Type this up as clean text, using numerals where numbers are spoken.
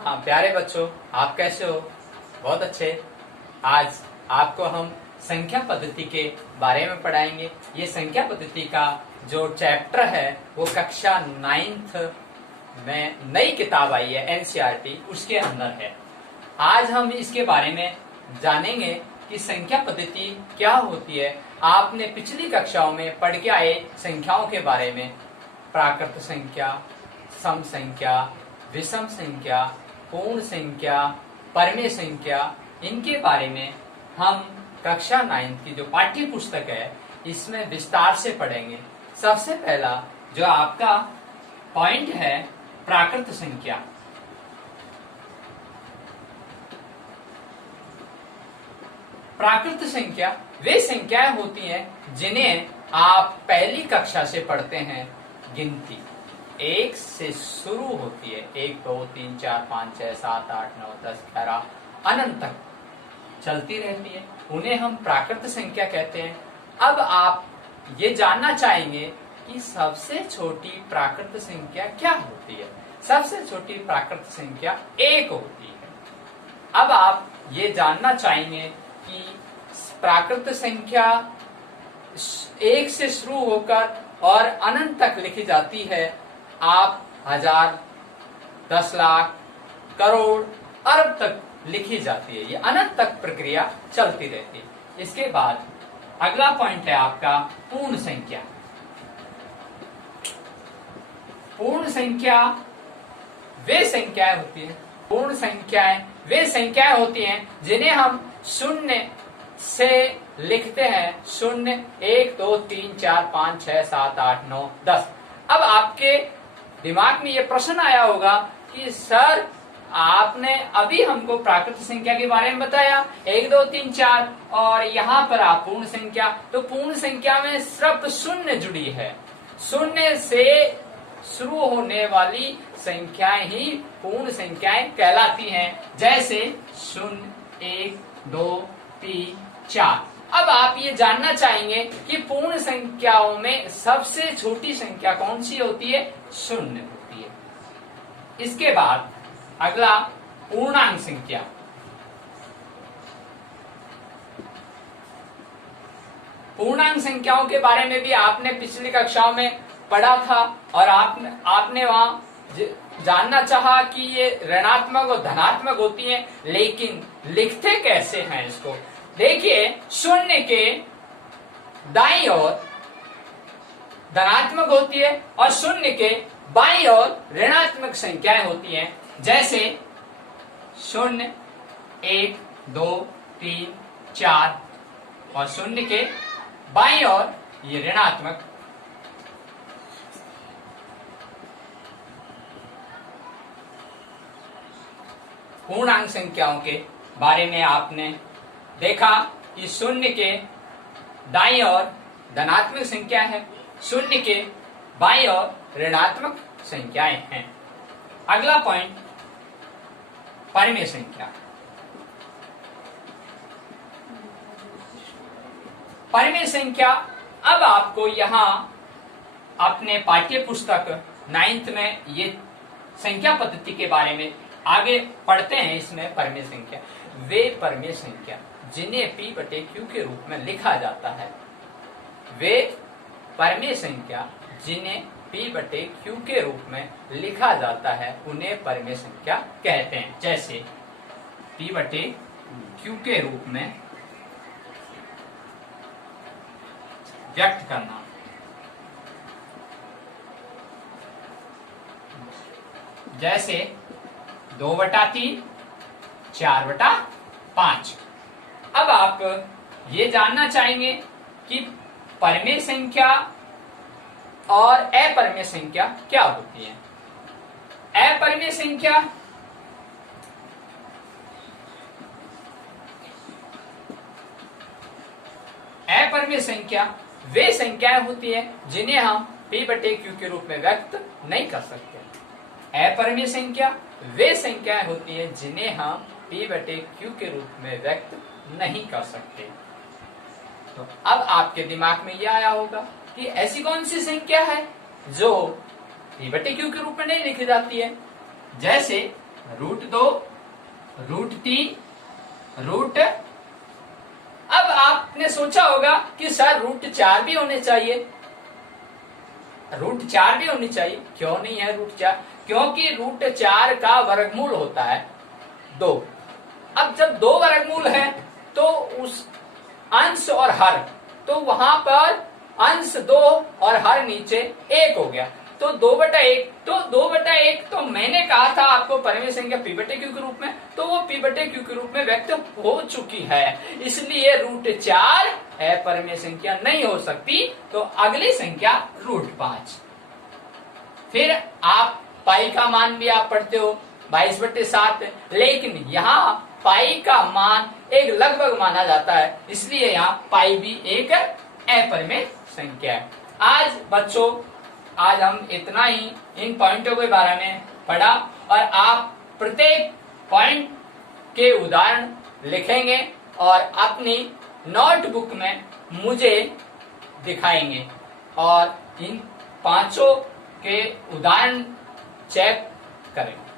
हाँ प्यारे बच्चों, आप कैसे हो? बहुत अच्छे। आज आपको हम संख्या पद्धति के बारे में पढ़ाएंगे। ये संख्या पद्धति का जो चैप्टर है वो कक्षा 9th में नई किताब आई है एनसीईआरटी, उसके अंदर है। आज हम इसके बारे में जानेंगे कि संख्या पद्धति क्या होती है। आपने पिछली कक्षाओं में पढ़ के आए संख्याओं के बारे में, प्राकृत संख्या, सम संख्या, विषम संख्या, पूर्ण संख्या, परमेय संख्या, इनके बारे में हम कक्षा 9 की जो पाठ्य पुस्तक है इसमें विस्तार से पढ़ेंगे। सबसे पहला जो आपका पॉइंट है प्राकृत संख्या। प्राकृत संख्या वे संख्याएं होती हैं जिन्हें आप पहली कक्षा से पढ़ते हैं। गिनती 1 से शुरू होती है, 1 2 3 4 5 6 7 8 9 10 11 अनंत तक चलती रहती है। उन्हें हम प्राकृत संख्या कहते हैं। अब आप ये जानना चाहेंगे कि सबसे छोटी प्राकृत संख्या क्या होती है। सबसे छोटी प्राकृत संख्या 1 होती है। अब आप ये जानना चाहेंगे कि प्राकृत संख्या 1 से शुरू होकर और अनंत तक लिखी जाती है। आप 1000, 10 लाख, करोड़, अरब तक लिखी जाती है। ये अनंत तक प्रक्रिया चलती रहती है। इसके बाद अगला पॉइंट है आपका पूर्ण संख्या। पूर्ण संख्या वे संख्याएं होती हैं, पूर्ण संख्याएं वे संख्याएं होती हैं जिन्हें हम शून्य से लिखते हैं। 0 1 2 3 4 5 6 7 8 9 10। अब आपके दिमाग में ये प्रश्न आया होगा कि सर आपने अभी हमको प्राकृत संख्या के बारे में बताया 1 2 3 4 और यहाँ पर आप पूर्ण संख्या, तो पूर्ण संख्या में सिर्फ शून्य जुड़ी है। शून्य से शुरू होने वाली संख्याएं ही पूर्ण संख्याएं कहलाती हैं। जैसे 0 1 2 3 4। अब आप ये जानना चाहेंगे कि पूर्ण संख्याओं में सबसे छोटी संख्या कौन सी होती है? 0 होती है। इसके बाद अगला पूर्णांक संख्या। पूर्णांक संख्याओं के बारे में भी आपने पिछली कक्षाओं में पढ़ा था और आपने वहां जानना चाहा कि ये ऋणात्मक और धनात्मक होती हैं, लेकिन लिखते कैसे हैं इसको। देखिए, 0 के दाईं ओर धनात्मक होती है और 0 के बाईं ओर ऋणात्मक संख्याएं होती हैं। जैसे 0 1 2 3 4 और 0 के बाईं ओर ये ऋणात्मक। पूर्णांक संख्याओं के बारे में आपने देखा कि 0 के दाईं ओर धनात्मक संख्या है, 0 के बाईं ओर ऋणात्मक संख्याएं हैं। अगला पॉइंट परमेय संख्या। परमेय संख्या, अब आपको यहाँ अपने पाठ्य पुस्तक 9th में ये संख्या पद्धति के बारे में आगे पढ़ते हैं। इसमें परमेय संख्या वे परमेय संख्या जिन्हें P/Q के रूप में लिखा जाता है। वे परमेय संख्या जिन्हें P/Q के रूप में लिखा जाता है उन्हें परमेय संख्या कहते हैं। जैसे P/Q के रूप में व्यक्त करना। जैसे 2/3, 4/5। अब आप ये जानना चाहेंगे कि परमेय संख्या और अपरमेय संख्या क्या होती है। अपरमेय संख्या अपरमेय संख्या वे संख्याएं होती हैं जिन्हें हम P/Q के रूप में व्यक्त नहीं कर सकते। अपरमेय संख्या वे संख्याएं होती हैं जिन्हें हम P/Q के रूप में व्यक्त नहीं कर सकते। तो अब आपके दिमाग में यह आया होगा कि ऐसी कौन सी संख्या है जो P/Q के रूप में नहीं लिखी जाती है। जैसे √2, √3, रूट। अब आपने सोचा होगा कि सर √4 भी होने चाहिए, √4 भी होनी चाहिए। क्यों नहीं है √4? क्योंकि √4 का वर्गमूल होता है 2। अब जब 2 वर्गमूल है तो उस अंश और हर, तो वहां पर अंश 2 और हर नीचे 1 हो गया, तो 2/1। तो 2/1 तो मैंने कहा था आपको परिमेय संख्या p/q के रूप में, तो वो p/q के रूप में व्यक्त हो चुकी है, इसलिए √4 अपरिमेय संख्या नहीं हो सकती। तो अगली संख्या √5। फिर आप पाई का मान भी आप पढ़ते हो 22/7, लेकिन यहाँ पाई का मान एक लगभग माना जाता है, इसलिए यहाँ पाई भी एक अपरिमेय संख्या है। आज बच्चों, आज हम इतना ही इन पॉइंटों के बारे में पढ़ा, और आप प्रत्येक पॉइंट के उदाहरण लिखेंगे और अपनी नोटबुक में मुझे दिखाएंगे, और इन 5 के उदाहरण चेक करेंगे।